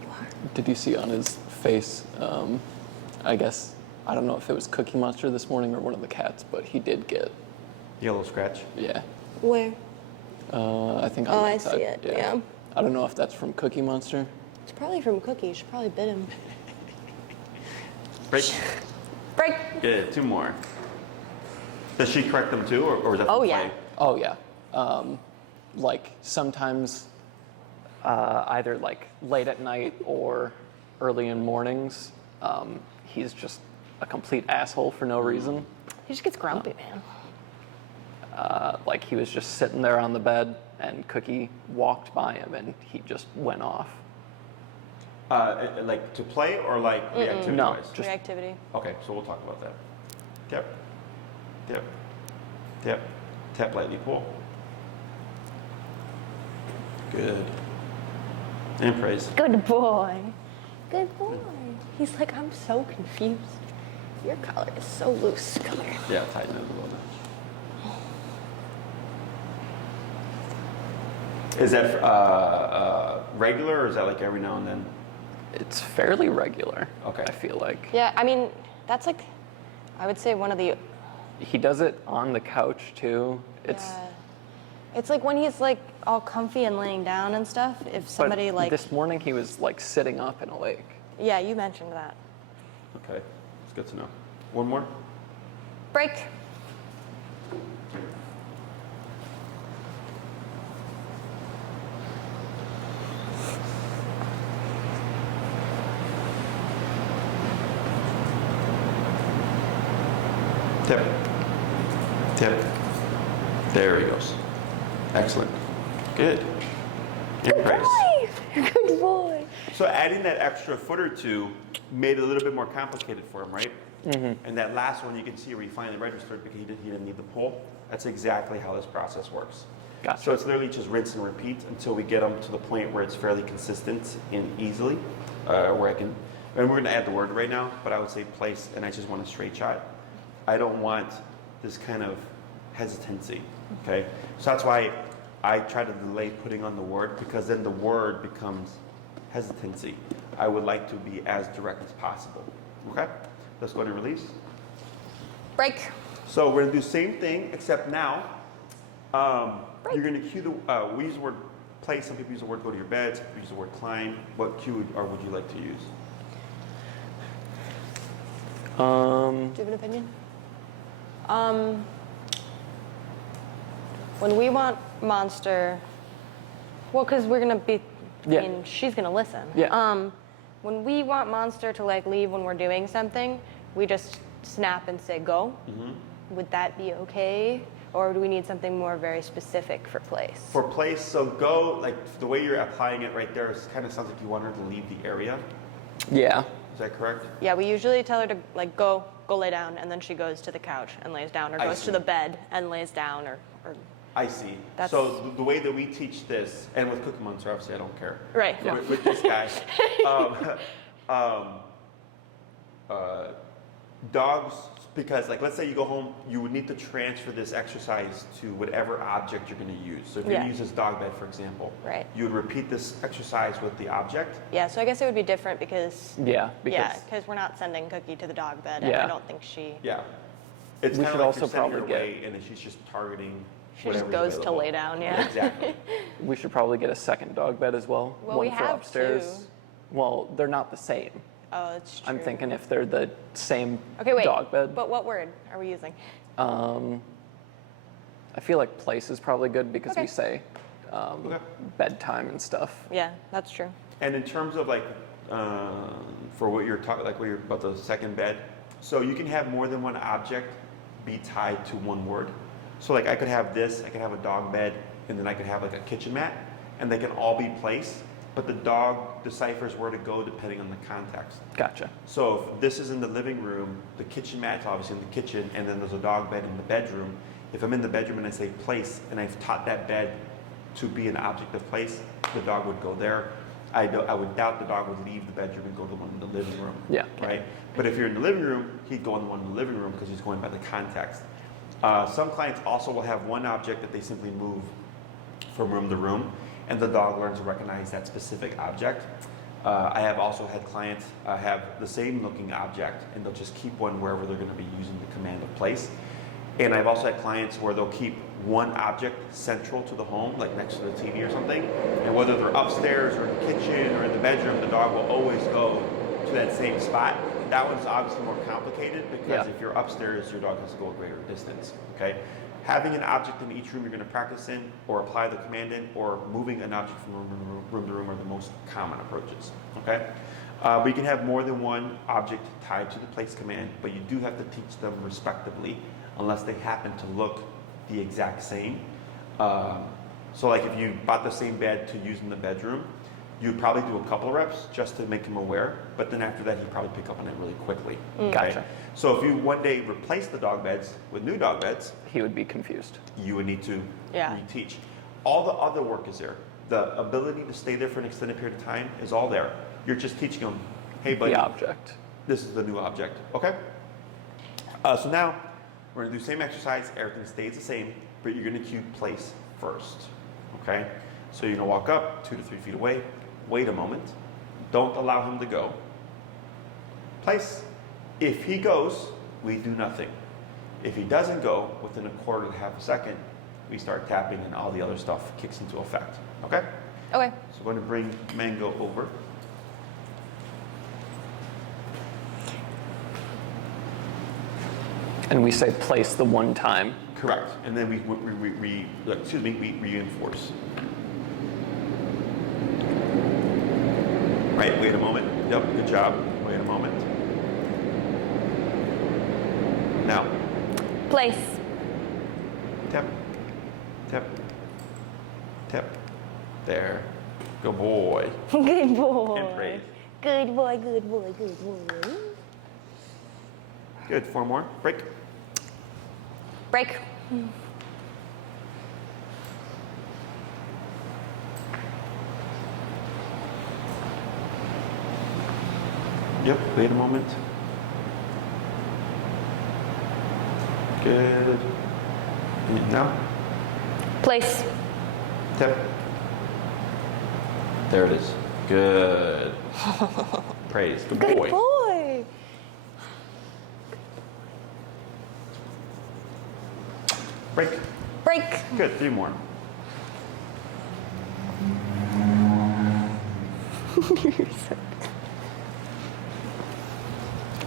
You are. Did you see on his face, I guess, I don't know if it was Cookie Monster this morning or one of the cats, but he did get, Yellow scratch. yeah. Where? I think on Oh, that I side. see it, yeah. I don't know if that's from Cookie Monster. It's probably from Cookie. You should probably bid him. Break. Break. Good, 2 more. Does she correct them too, or is that Oh, from yeah. play? Oh yeah. Like sometimes either like late at night or early in mornings, he's just a complete asshole for no reason. He just gets grumpy, man. Like he was just sitting there on the bed and Cookie walked by him and he just went off. Like to play or like reactivity No, wise? just Reactivity. Okay, so we'll talk about that. Tap, tap, tap, tap lightly, pull. Good. And praise. Good boy. Good boy. He's like, I'm so confused. Your collar is so loose. Come here. Yeah, tighten it a little bit. Is that regular or is that like every now and then? it's fairly regular. Okay. I feel like Yeah, I mean, that's like, I would say one of the, he does it on the couch too. It's yeah. It's like when he's like all comfy and laying down and stuff. If somebody but like, this morning he was like sitting up and awake. yeah, you mentioned that. Okay, it's good to know. One more? Break. Tip. Tip. There he goes. Excellent. Good. Good praise. Good boy. So adding that extra foot or two made it a little bit more complicated for him, right? Mm-hmm. And that last one you can see where he finally registered because he didn't need the pull. That's exactly how this process works. Gotcha. So it's literally just rinse and repeat until we get them to the point where it's fairly consistent and easily, where I can, and we're gonna add the word right now, but I would say place, and I just want a straight shot. I don't want this kind of hesitancy, okay? So that's why I try to delay putting on the word because then the word becomes hesitancy. I would like to be as direct as possible, okay? Let's go ahead and release. Break. So we're gonna do the same thing, except now, you're gonna cue the, we use the word place, some people use the word go to your bed, some people use the word climb. What cue or would you like to use? Do you have an opinion? When we want Monster, well, because we're gonna be, Yeah. I mean, she's gonna listen. Yeah. When we want Monster to like leave when we're doing something, we just snap and say go. Would that be okay? Or do we need something more very specific for place? For place, so go, like the way you're applying it right there, it kind of sounds like you want her to leave the area. Yeah. Is that correct? Yeah, we usually tell her to like go lay down, and then she goes to the couch and lays down, or I goes see. to the bed and lays down, or I see. That's- So the way that we teach this, and with Cookie Monster, obviously I don't care. right. Yeah. With this guy, dogs, because like let's say you go home, you would need to transfer this exercise to whatever object you're going to use. So if Yeah. you use this dog bed, for example, Right. you would repeat this exercise with the object. Yeah, so I guess it would be different because Yeah. Because because we're not sending Cookie to the dog bed, and Yeah. I don't think she Yeah. It's We kind should of like also you're sending her probably away, and then she's just targeting. She just whatever's goes to available. lay down, yeah. Exactly. we should probably get a second dog bed as well. Well, one we for have upstairs. two. Well, they're not the same. Oh, it's true. I'm thinking if they're the same Okay, wait. dog bed. But what word are we using? I feel like place is probably good because Okay. we say Okay. bedtime and stuff. Yeah, that's true. And in terms of like, for what you're talking, like what you're about the second bed, so you can have more than one object be tied to one word. So like I could have this, I could have a dog bed, and then I could have like a kitchen mat, and they can all be placed, but the dog deciphers where to go depending on the context. Gotcha. So if this is in the living room, the kitchen mat's obviously in the kitchen, and then there's a dog bed in the bedroom. If I'm in the bedroom and I say place, and I've taught that bed to be an object of place, the dog would go there. I would doubt the dog would leave the bedroom and go to the one in the living room. Yeah. Right? But if you're in the living room, he'd go in the one in the living room because he's going by the context. Some clients also will have one object that they simply move from room to room, and the dog learns to recognize that specific object. I have also had clients have the same looking object, and they'll just keep one wherever they're going to be using the command of place. And I've also had clients where they'll keep one object central to the home, like next to the TV or something, and whether they're upstairs or in the kitchen or in the bedroom, the dog will always go to that same spot. That one's obviously more complicated because if you're upstairs, your dog has to go a greater distance, okay? Having an object in each room you're going to practice in or apply the command in, or moving an object from room to room are the most common approaches, okay? We can have more than one object tied to the place command, but you do have to teach them respectively unless they happen to look the exact same. So like if you bought the same bed to use in the bedroom, you'd probably do a couple of reps just to make him aware, but then after that he'd probably pick up on it really quickly. Gotcha. So if you one day replace the dog beds with new dog beds, He would be confused. you would need to Yeah. reteach. All the other work is there. The ability to stay there for an extended period of time is all there. You're just teaching them, hey buddy, The object. this is the new object, okay? So now we're gonna do the same exercise, everything stays the same, but you're gonna cue place first, okay? So you're gonna walk up 2 to 3 feet away, wait a moment, don't allow him to go. Place. If he goes, we do nothing. If he doesn't go, within a quarter to half a second, we start tapping and all the other stuff kicks into effect, okay? Okay. So we're gonna bring Mango over. And we say place the one time. Correct. And then we reinforce. Right, wait a moment. Yep, good job. Wait a moment. Now, Place. tap, tap, tap. There. Good boy. Good boy. And praise. Good boy, good boy, good boy. Good. 4 more. Break. Break. Yep, wait a moment. Good. And now, Place. tap. There it is. Good. Praise. Good Good boy. boy. Break. Break. Good. 3 more.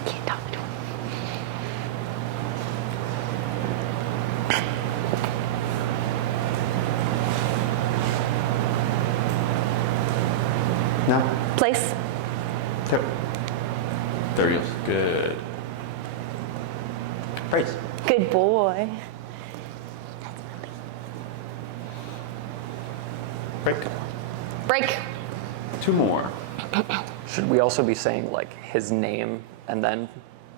Can't talk to him. Now, Place. tap. There he goes. Good. Praise. Good boy. Break. Break. 2 more. Should we also be saying like his name and then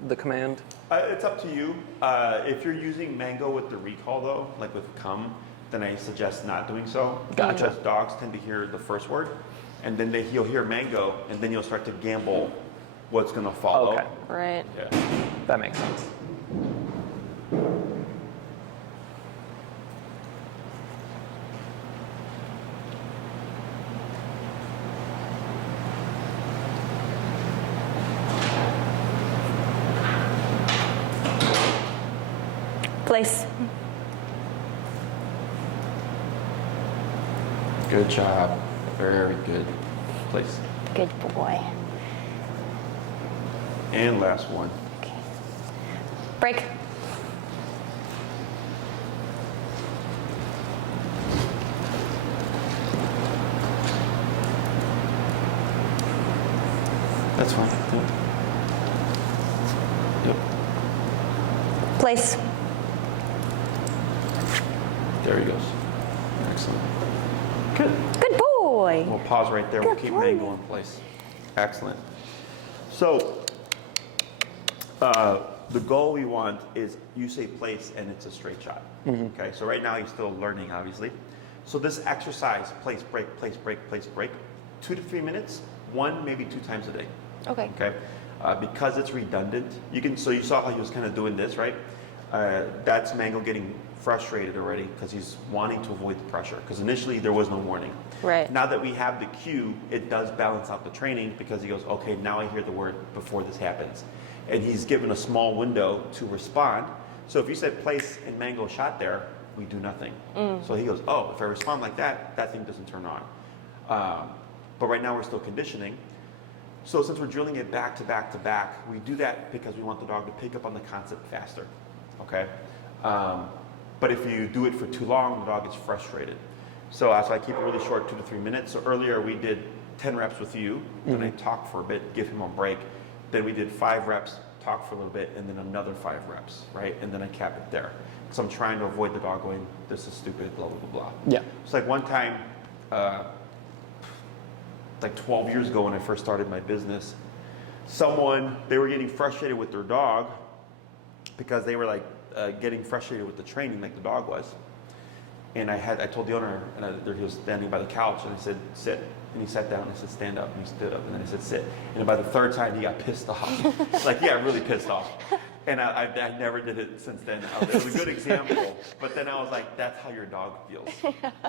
the command? It's up to you. If you're using Mango with the recall though, like with come, then I suggest not doing so. Gotcha. Because dogs tend to hear the first word, and then he'll hear Mango, and then you'll start to gamble what's going to follow. Okay. Right. Yeah. That makes sense. Place. Good job. Very good. Place. Good boy. And last one. Okay. Break. That's fine. Yep. Place. There he goes. Excellent. Good. Good boy. We'll pause right there. We'll Good keep boy. Mango in place. Excellent. So, the goal we want is you say place and it's a straight shot. Okay, so right now he's still learning, obviously. So this exercise, place, break, 2 to 3 minutes, 1, maybe 2 times a day. Okay. Okay, because it's redundant. So you saw how he was kind of doing this, right? That's Mango getting frustrated already because he's wanting to avoid the pressure. Because initially there was no warning. Right. Now that we have the cue, it does balance out the training because he goes, okay, now I hear the word before this happens, and he's given a small window to respond. So if you said place and Mango shot there, we do nothing. So he goes, oh, if I respond like that, that thing doesn't turn on. But right now we're still conditioning. So since we're drilling it back to back to back, we do that because we want the dog to pick up on the concept faster, okay? But if you do it for too long, the dog gets frustrated. So that's why I keep it really short, 2 to 3 minutes. So earlier we did 10 reps with you, then I talked for a bit, give him a break. Then we did 5 reps, talk for a little bit, and then another 5 reps, right? And then I cap it there. So I'm trying to avoid the dog going, this is stupid, blah, blah, blah, blah. Yeah. It's like one time, like 12 years ago when I first started my business, they were getting frustrated with their dog because they were like getting frustrated with the training like the dog was. And I told the owner, and he was standing by the couch, and I said, sit. And he sat down, and I said, stand up. And he stood up, and then I said, sit. And by the 3rd time, he got pissed off. Like, yeah, really pissed off. And I never did it since then. It was a good example. But then I was like, that's how your dog feels,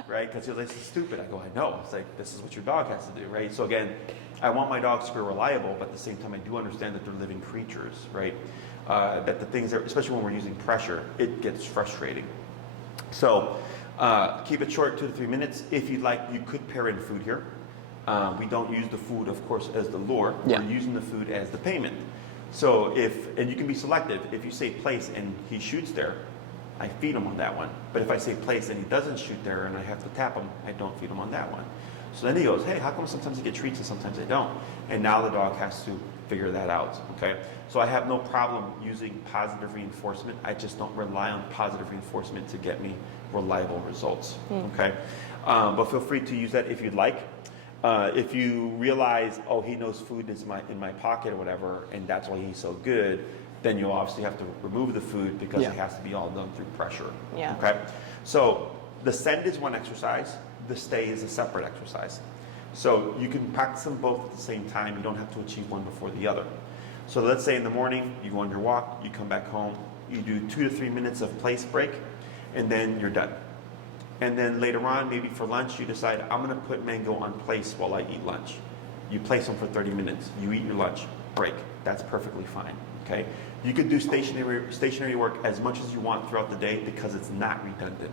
right? Because he was like, this is stupid. I go, I know. It's like, this is what your dog has to do, right? So again, I want my dogs to be reliable, but at the same time, I do understand that they're living creatures, right? That the things, especially when we're using pressure, it gets frustrating. So keep it short, 2 to 3 minutes. If you'd like, you could pair in food here. We don't use the food, of course, as the lure. Yeah. We're using the food as the payment. So and you can be selective. If you say place and he shoots there, I feed him on that one. But if I say place and he doesn't shoot there and I have to tap him, I don't feed him on that one. So then he goes, hey, how come sometimes I get treats and sometimes I don't? And now the dog has to figure that out, okay? So I have no problem using positive reinforcement. I just don't rely on positive reinforcement to get me reliable results, okay? But feel free to use that if you'd like. If you realize, oh, he knows food is in my pocket or whatever, and that's why he's so good, then you'll obviously have to remove the food because it has to be all done through pressure. Yeah. Okay? So the send is one exercise, the stay is a separate exercise. So you can practice them both at the same time. You don't have to achieve one before the other. So let's say in the morning, you go on your walk, you come back home, you do 2 to 3 minutes of place break, and then you're done. And then later on, maybe for lunch, you decide, I'm going to put Mango on place while I eat lunch. You place him for 30 minutes. You eat your lunch, break. That's perfectly fine, okay? You could do stationary work as much as you want throughout the day because it's not redundant.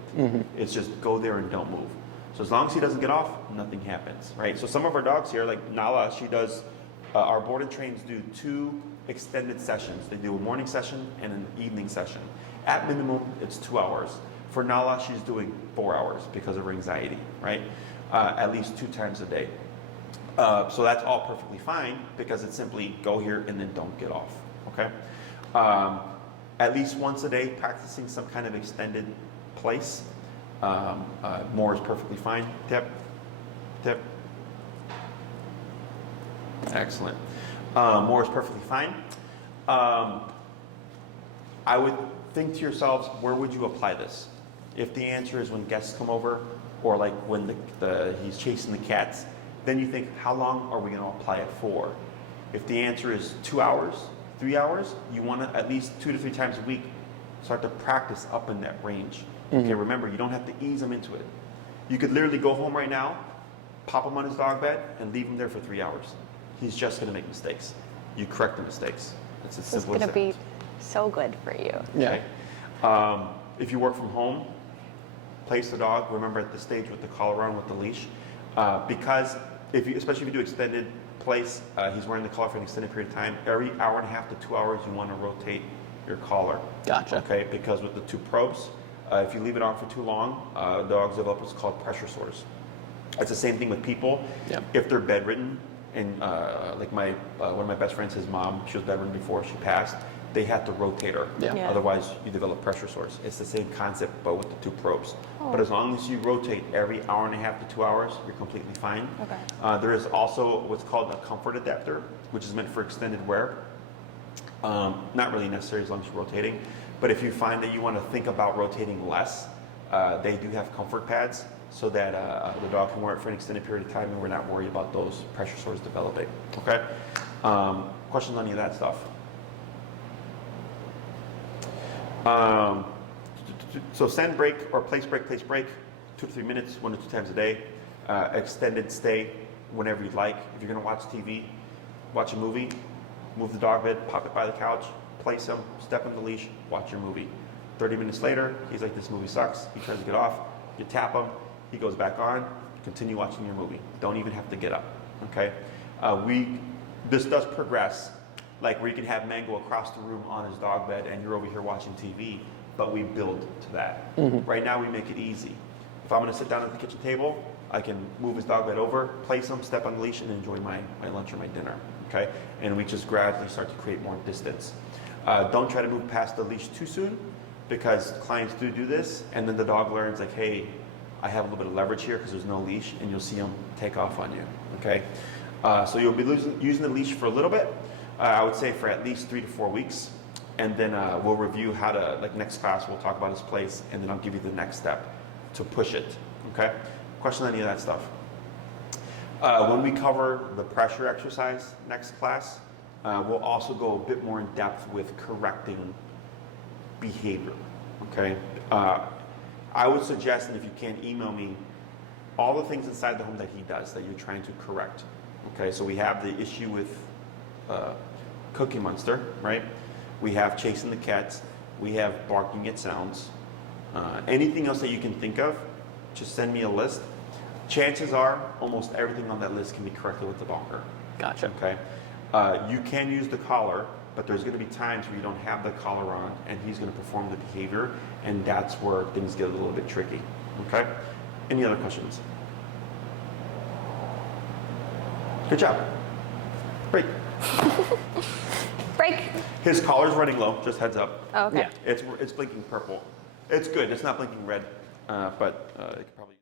It's just go there and don't move. So as long as he doesn't get off, nothing happens, right? So some of our dogs here, like Nala, she does, our board and trains do 2 extended sessions. They do a morning session and an evening session. At minimum, it's 2 hours. For Nala, she's doing 4 hours because of her anxiety, right? At least 2 times a day. So that's all perfectly fine because it's simply go here and then don't get off, okay? At least once a day, practicing some kind of extended place. More is perfectly fine. Tip. Excellent. More is perfectly fine. I would think to yourselves, where would you apply this? If the answer is when guests come over, or like when he's chasing the cats, then you think, how long are we going to apply it for? If the answer is 2 hours, 3 hours, you want to at least 2 to 3 times a week start to practice up in that range. Okay, remember, you don't have to ease him into it. You could literally go home right now, pop him on his dog bed, and leave him there for 3 hours. He's just going to make mistakes. You correct the mistakes. It's as simple as that. It's going to be so good for you. Yeah. Okay? If you work from home, place the dog, remember at the stage with the collar on, with the leash. Because, especially if you do extended place, he's wearing the collar for an extended period of time, every hour and a half to 2 hours, you want to rotate your collar. Gotcha. Okay, because with the 2 probes, if you leave it on for too long, dogs develop what's called pressure sores. It's the same thing with people. Yep. If they're bedridden, and like one of my best friends, his mom, she was bedridden before she passed, they had to rotate her. Yeah. Yeah. Otherwise, you develop pressure sores. It's the same concept, but with the 2 probes. Oh. But as long as you rotate every hour and a half to 2 hours, you're completely fine. Okay. There is also what's called a comfort adapter, which is meant for extended wear. Not really necessary as long as you're rotating. But if you find that you want to think about rotating less, they do have comfort pads so that the dog can wear it for an extended period of time and we're not worried about those pressure sores developing. Okay? Questions on any of that stuff? So send break or place break, 2 to 3 minutes, 1 to 2 times a day. Extended stay whenever you'd like. If you're going to watch TV, watch a movie, move the dog bed, pop it by the couch, place him, step on the leash, watch your movie. 30 minutes later, he's like, this movie sucks. He tries to get off. You tap him. He goes back on. Continue watching your movie. Don't even have to get up. Okay? This does progress, like where you can have Mango across the room on his dog bed and you're over here watching TV, but we build to that. Right now, we make it easy. If I'm going to sit down at the kitchen table, I can move his dog bed over, place him, step on the leash, and enjoy my lunch or my dinner. Okay? And we just gradually start to create more distance. Don't try to move past the leash too soon, because clients do this, and then the dog learns like, hey, I have a little bit of leverage here because there's no leash, and you'll see him take off on you. Okay? So you'll be using the leash for a little bit. I would say for at least 3 to 4 weeks, and then we'll review how to, like next class, we'll talk about his place, and then I'll give you the next step to push it. Okay? Question on any of that stuff? When we cover the pressure exercise next class, we'll also go a bit more in depth with correcting behavior. Okay? I would suggest, and if you can, email me all the things inside the home that he does that you're trying to correct. Okay? So we have the issue with Cookie Monster, right? We have chasing the cats. We have barking at sounds. Anything else that you can think of, just send me a list. Chances are almost everything on that list can be corrected with the bonker. Gotcha. Okay. You can use the collar, but there's going to be times where you don't have the collar on, and he's going to perform the behavior, and that's where things get a little bit tricky. Okay. Any other questions? Good job. Break. Break. His collar's running low. Just heads up. Oh, okay. Yeah. It's blinking purple. It's good. It's not blinking red, but it could probably.